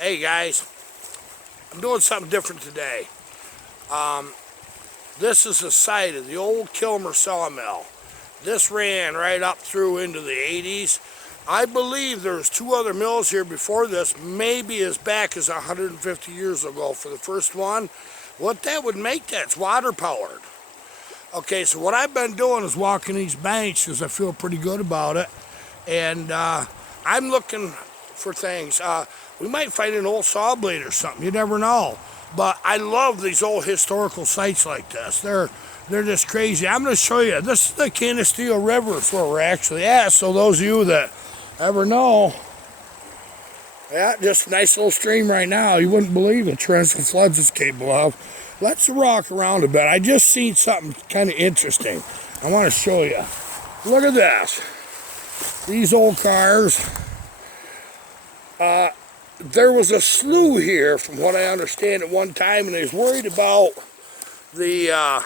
Hey guys, I'm doing something different today. This is the site of the old Kilmer sawmill. This ran right up through into the 80s. I believe there's two other mills here before this, maybe as back as 150 years ago for the first one. What that would make that's water powered. Okay, so what I've been doing is walking these banks because I feel pretty good about it. And I'm looking for things. We might find an old saw blade or something, you never know. But I love these old historical sites like this. They're just crazy. I'm going to show you. This is the Canisteo River is where we're actually at. So those of you that ever know, yeah, just a nice little stream right now. You wouldn't believe the torrential floods it's capable of. Let's walk around a bit. I just seen something kind of interesting. I want to show you. Look at this. These old cars. There was a slough here, from what I understand, at one time, and they was worried about the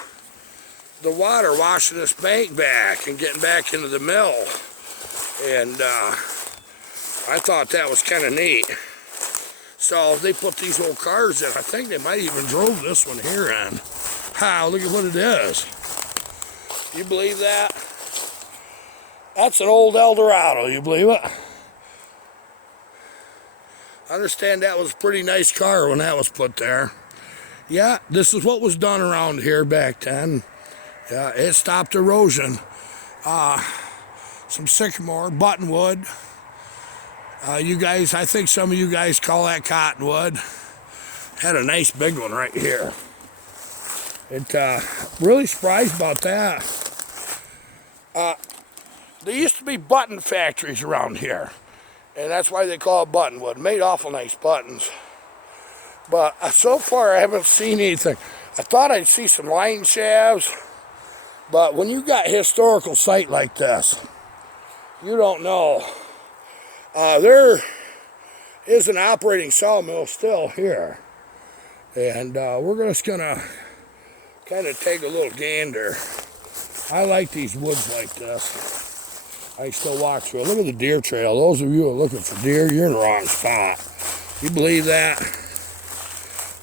water washing this bank back and getting back into the mill. And I thought that was kind of neat. So they put these old cars in. I think they might even drove this one here in. Wow, look at what it is. You believe that? That's an old Eldorado, you believe it? I understand that was a pretty nice car when that was put there. Yeah, this is what was done around here back then. Yeah, it stopped erosion. Some sycamore, buttonwood. You guys, I think some of you guys call that cottonwood. Had a nice big one right here. Really surprised about that. There used to be button factories around here. And that's why they call it buttonwood. Made awful nice buttons. But so far I haven't seen anything. I thought I'd see some line shafts. But when you got a historical site like this, you don't know. There is an operating sawmill still here. And we're just going to kind of take a little gander. I like these woods like this. I still walk through it. Look at the deer trail. Those of you who are looking for deer, you're in the wrong spot. You believe that?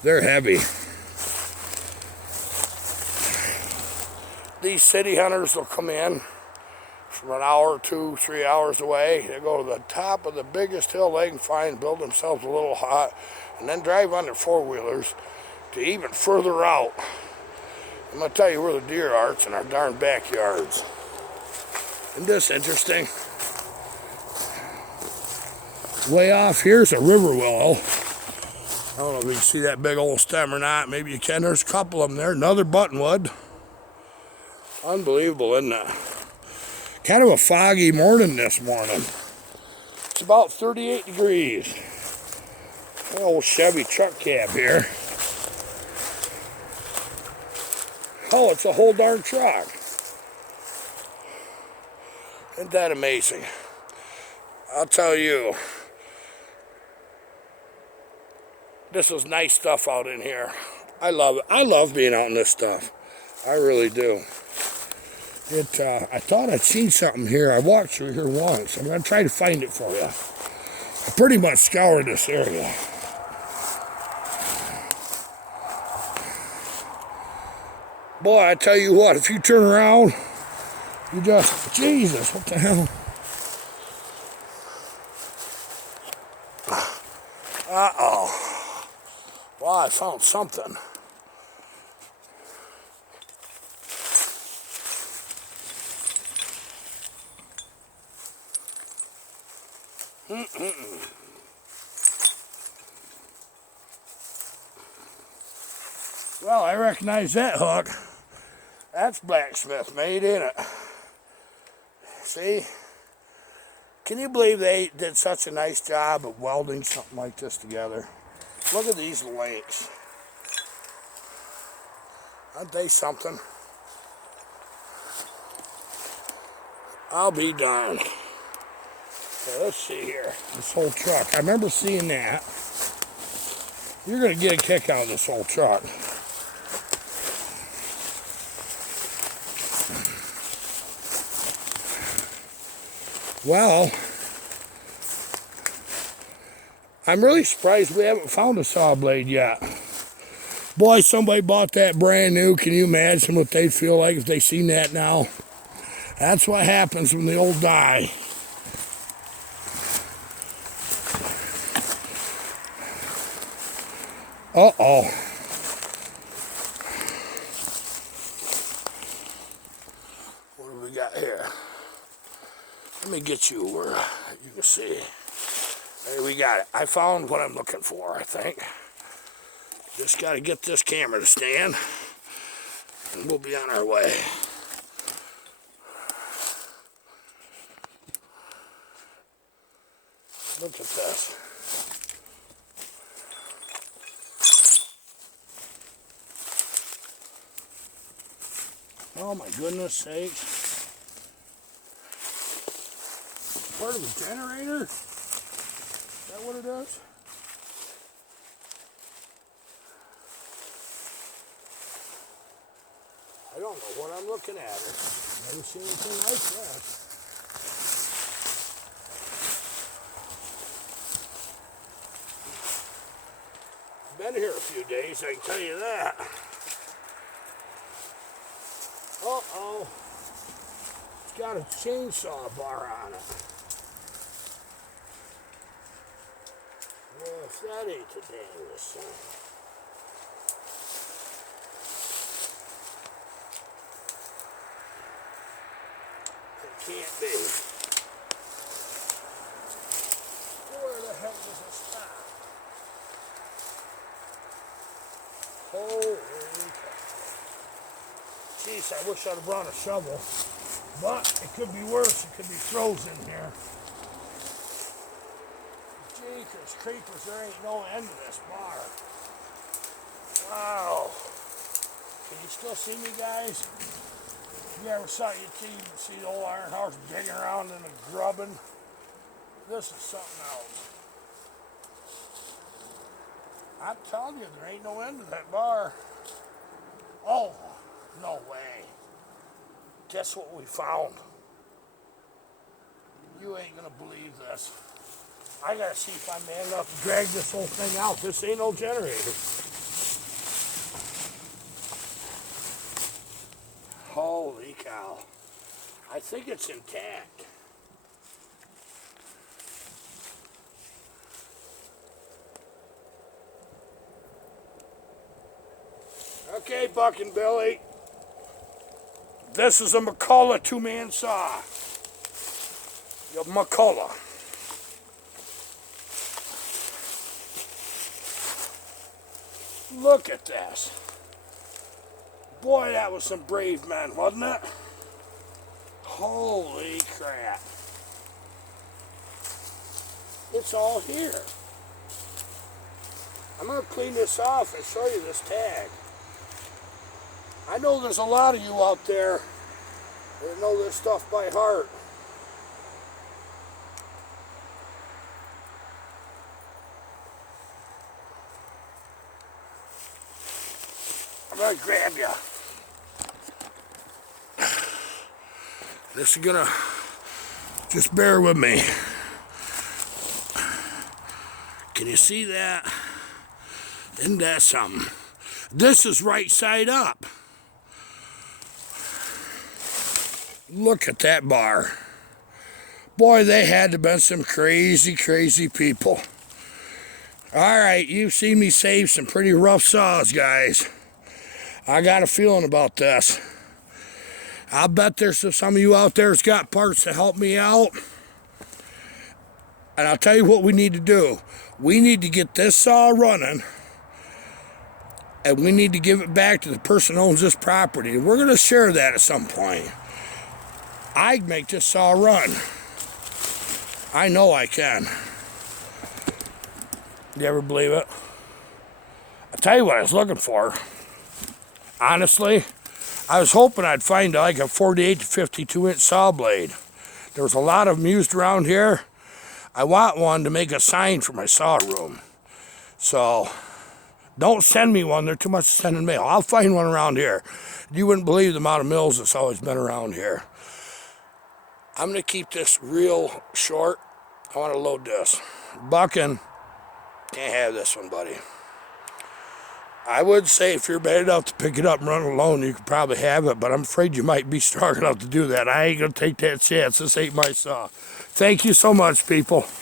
They're heavy. These city hunters will come in from an hour, 2, 3 hours away. They go to the top of the biggest hill they can find, build themselves a little hut, and then drive on their four-wheelers to even further out. I'm going to tell you where the deer are. It's in our darn backyards. Isn't this interesting? Way off here's a river willow. I don't know if you can see that big old stem or not. Maybe you can. There's a couple of them there. Another buttonwood. Unbelievable, isn't it? Kind of a foggy morning this morning. It's about 38 degrees. An old Chevy truck cab here. Oh, it's a whole darn truck. Isn't that amazing? I'll tell you, this is nice stuff out in here. I love it. I love being out in this stuff. I really do. I thought I'd seen something here. I walked through here once. I'm going to try to find it for you. I pretty much scoured this area. Boy, I tell you what, if you turn around, you just, Jesus, what the hell? Uh-oh. Well, I found something. Well, I recognize that hook. That's blacksmith made, ain't it? See? Can you believe they did such a nice job of welding something like this together? Look at these links. Aren't they something? I'll be darned. Okay, let's see here. This whole truck. I remember seeing that. You're going to get a kick out of this whole truck. Well, I'm really surprised we haven't found a saw blade yet. Boy, somebody bought that brand new. Can you imagine what they'd feel like if they seen that now? That's what happens when the old die. Uh-oh. What do we got here? Let me get you where you can see. There we got it. I found what I'm looking for, I think. Just got to get this camera to stand, and we'll be on our way. Look at this. Oh my goodness sakes. Part of the generator? Is that what it is? I don't know what I'm looking at. Never seen anything like that. Been here a few days, I can tell you that. Uh-oh. It's got a chainsaw bar on it. Well, if that ain't the dangest thing. It can't be. Where the heck does it stop? Holy cow. Jeez, I wish I'd have brought a shovel. But it could be worse. It could be frozen here. Jeepers creepers, there ain't no end to this bar. Wow. Can you still see me, guys? You ever see the old iron horse digging around in the grubbing? This is something else. I'm telling you, there ain't no end to that bar. Oh, no way. Guess what we found? You ain't gonna believe this. I gotta see if I'm man enough to drag this whole thing out. This ain't no generator. Holy cow. I think it's intact. Okay, Buck and Billy. This is a McCullough two-man saw. Your McCullough. Look at this. Boy, that was some brave men, wasn't it? Holy crap. It's all here. I'm going to clean this off and show you this tag. I know there's a lot of you out there that know this stuff by heart. I'm going to grab you. This is going to, just bear with me. Can you see that? Isn't that something? This is right side up. Look at that bar. Boy, they had to have been some crazy, crazy people. Alright, you've seen me save some pretty rough saws, guys. I got a feeling about this. I'll bet there's some of you out there that's got parts to help me out. And I'll tell you what we need to do. We need to get this saw running. And we need to give it back to the person who owns this property. We're going to share that at some point. I'd make this saw run. I know I can. You ever believe it? I'll tell you what I was looking for. Honestly, I was hoping I'd find like a 48 to 52 inch saw blade. There was a lot of them used around here. I want one to make a sign for my saw room. So, don't send me one. They're too much to send in mail. I'll find one around here. You wouldn't believe the amount of mills that's always been around here. I'm going to keep this real short. I want to load this. Bucking. Can't have this one, buddy. I would say if you're bad enough to pick it up and run it alone, you could probably have it, but I'm afraid you might be strong enough to do that. I ain't going to take that chance. This ain't my saw. Thank you so much, people.